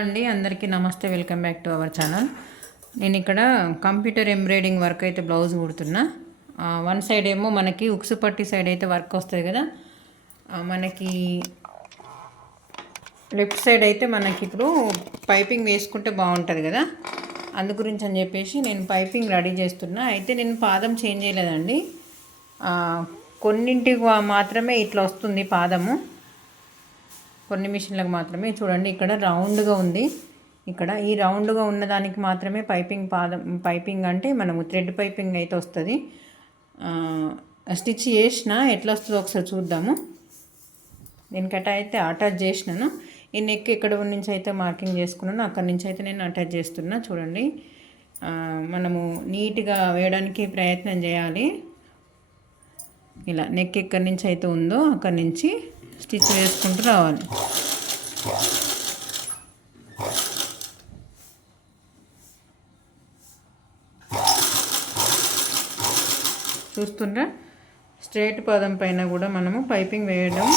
అండి అందరికీ నమస్తే. Welcome back to our channel. నేను ఇక్కడ కంప్యూటర్ ఎంబ్రాయిడింగ్ వర్క్ అయితే బ్లౌజ్ కుడుతున్నా. వన్ సైడ్ ఏమో మనకి ఉక్సు పట్టి సైడ్ అయితే వర్క్ వస్తుంది కదా. మనకి లెఫ్ట్ సైడ్ అయితే మనకి ఇప్పుడు పైపింగ్ వేసుకుంటే బాగుంటుంది కదా. అందు గురించి అని చెప్పేసి నేను పైపింగ్ రెడీ చేస్తున్నా. అయితే నేను పాదం చేంజ్ చేయలేదండి. కొన్నింటికి మాత్రమే ఇట్లా వస్తుంది పాదము. కొన్ని మిషన్లకు మాత్రమే. చూడండి ఇక్కడ రౌండ్గా ఉంది. ఇక్కడ ఈ రౌండ్గా ఉన్నదానికి మాత్రమే పైపింగ్ పాదం పైపింగ్ అంటే మనము థ్రెడ్ పైపింగ్ అయితే వస్తుంది. స్టిచ్ చేసిన ఎట్లా వస్తుందో ఒకసారి చూద్దాము. దీనికట అయితే అటాచ్ చేసినాను. ఈ నెక్ ఇక్కడ నుంచి అయితే మార్కింగ్ చేసుకున్నాను అక్కడి నుంచి అయితే నేను అటాచ్ చేస్తున్నా. చూడండి మనము నీట్గా వేయడానికి ప్రయత్నం చేయాలి. ఇలా నెక్ ఎక్కడి నుంచి అయితే ఉందో అక్కడి నుంచి స్టిచ్ వేసుకుంటూ రావాలి. చూస్తుండ్రా? స్ట్రైట్ పాదం పైన కూడా మనము పైపింగ్ వేయడం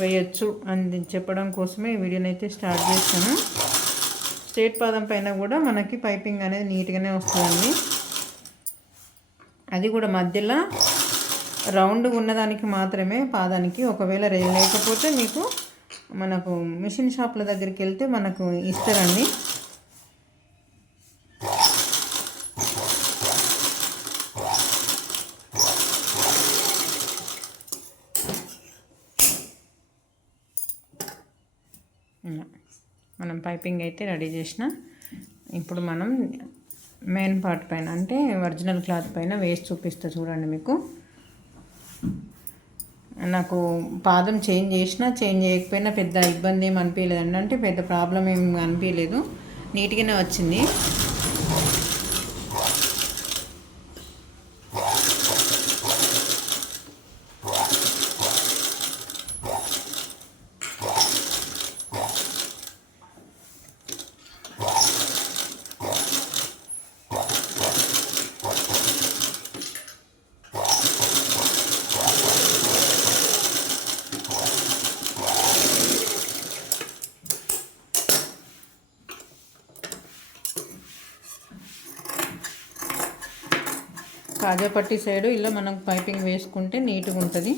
వేయచ్చు అని చెప్పడం కోసమే ఈ వీడియోని అయితే స్టార్ట్ చేస్తాను స్ట్రైట్ పాదం పైన కూడా మనకి పైపింగ్ అనేది నీట్గానే వస్తుందండి. అది కూడా మధ్యలో రౌండ్ ఉన్నదానికి మాత్రమే పాదానికి ఒకవేళ లేకపోతే మీకు మనకు మిషన్ షాప్ల దగ్గరికి వెళ్తే మనకు ఇస్తారండి. మనం పైపింగ్ అయితే రెడీ చేసిన. ఇప్పుడు మనం మెయిన్ పార్ట్ పైన అంటే ఒరిజినల్ క్లాత్ పైన వేసి చూపిస్తా చూడండి మీకు. నాకు పాదం చేంజ్ చేసినా చేంజ్ చేయకపోయినా పెద్ద ఇబ్బంది ఏమి అనిపించలేదు అంటే పెద్ద ప్రాబ్లం ఏమి అనిపించలేదు నీట్గానే వచ్చింది. కాజాపట్టి సైడు ఇలా మనం పైపింగ్ వేసుకుంటే నీట్గా ఉంటుంది.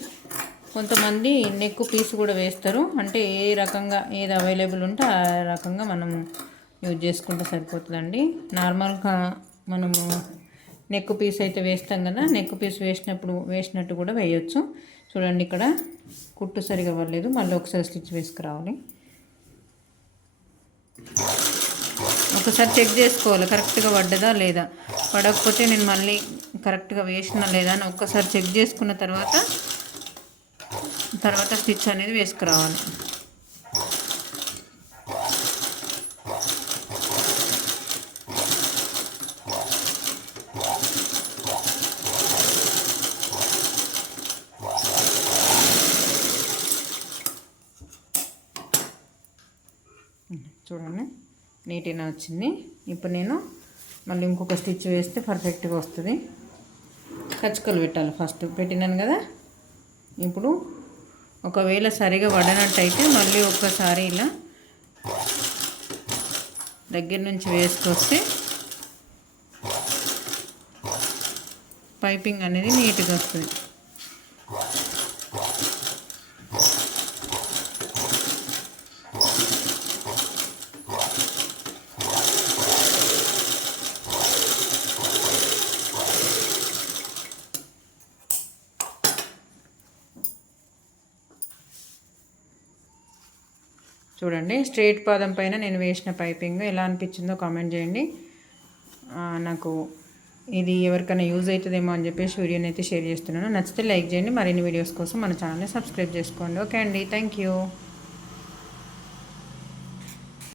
కొంతమంది నెక్ పీస్ కూడా వేస్తారు. అంటే ఏ రకంగా ఏది అవైలబుల్ ఉంటే ఆ రకంగా మనము యూజ్ చేసుకుంటే సరిపోతుందండి. నార్మల్గా మనము నెక్ పీస్ అయితే వేస్తాం కదా నెక్ పీస్ వేసినప్పుడు వేసినట్టు కూడా వేయచ్చు. చూడండి ఇక్కడ కుట్టు సరిగా అవ్వలేదు మళ్ళీ ఒకసారి స్టిచ్ వేసుకురావాలి. ఒకసారి చెక్ చేసుకోవాలి. కరెక్ట్గా పడ్డదా లేదా? పడకపోతే నేను మళ్ళీ కరెక్ట్గా వేసిన లేదా అని ఒక్కసారి చెక్ చేసుకున్న తర్వాత తర్వాత స్టిచ్ అనేది వేసుకురావాలి. చూడండి నీట్గా వచ్చింది. ఇప్పుడు నేను మళ్ళీ ఇంకొక స్టిచ్ వేస్తే పర్ఫెక్ట్గా వస్తుంది. కచ్చుకలు పెట్టాలి ఫస్ట్ పెట్టినాను కదా? ఇప్పుడు ఒకవేళ సరిగా పడనట్టయితే మళ్ళీ ఒక్కసారి ఇలా దగ్గర నుంచి వేసుకొస్తే పైపింగ్ అనేది నీట్గా వస్తుంది. చూడండి. స్ట్రెయిట్ పాదం పైన నేను వేసిన పైపింగ్. ఎలా అనిపించిందో కామెంట్ చేయండి. నాకు ఇది ఎవరికైనా యూజ్ అవుతుందేమో అని చెప్పేసి వీడియోని అయితే షేర్ చేస్తున్నాను. నచ్చితే లైక్ చేయండి. మరిన్ని వీడియోస్ కోసం మన ఛానల్ని సబ్స్క్రైబ్ చేసుకోండి. ఓకే అండి. Thank you.